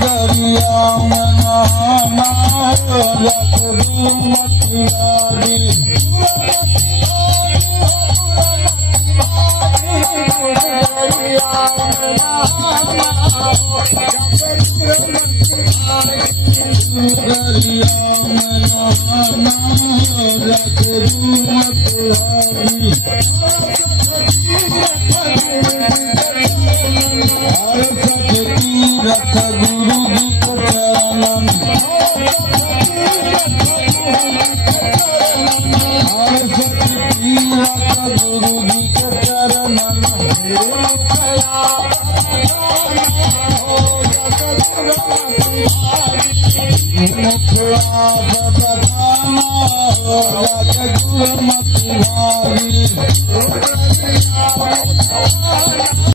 दरिया में नहाना रख दूं मतवारी दरिया में नहाना रख दूं मतवारी हर सखी रख गुरु जी को चरणन हर सखी रख गुरु जी को चरणन मुखड़ा बताना रख गुरु मतवारी